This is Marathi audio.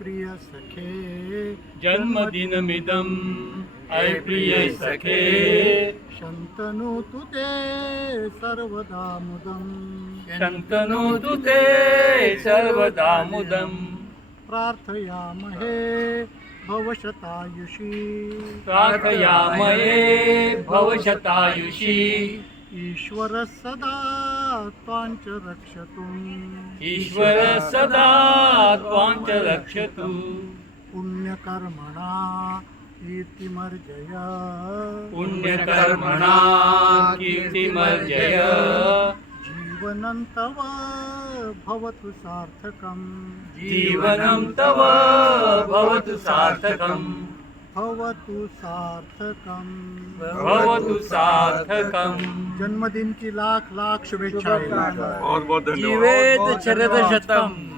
प्रिय सखे जन्मदिनमिदं ऐ प्रिय सखे शन्तनु तु ते सर्वदा मुदं शन्तनोतु ते सर्वदा मुदम् प्रार्थयामहे भवशतायुषी प्रार्थयामहे भवशतायुषी ईश्वर सदा त्वां च रक्षतु ईश्वर सदा त्वां च रक्षतु पुण्यकर्मणा कीर्तिमर्जय पुण्यकर्मणा कीर्तिमर्जय जीवनं तव भवतु सार्थकम् जीवनं तव भवतु सार्थकम् भवतु सार्थकम् भवतु सार्थकम् जन्मदिन की लाख लाख शुभेच्छाएं बहुत बहुत धन्यवाद जीवेत शरदशतम्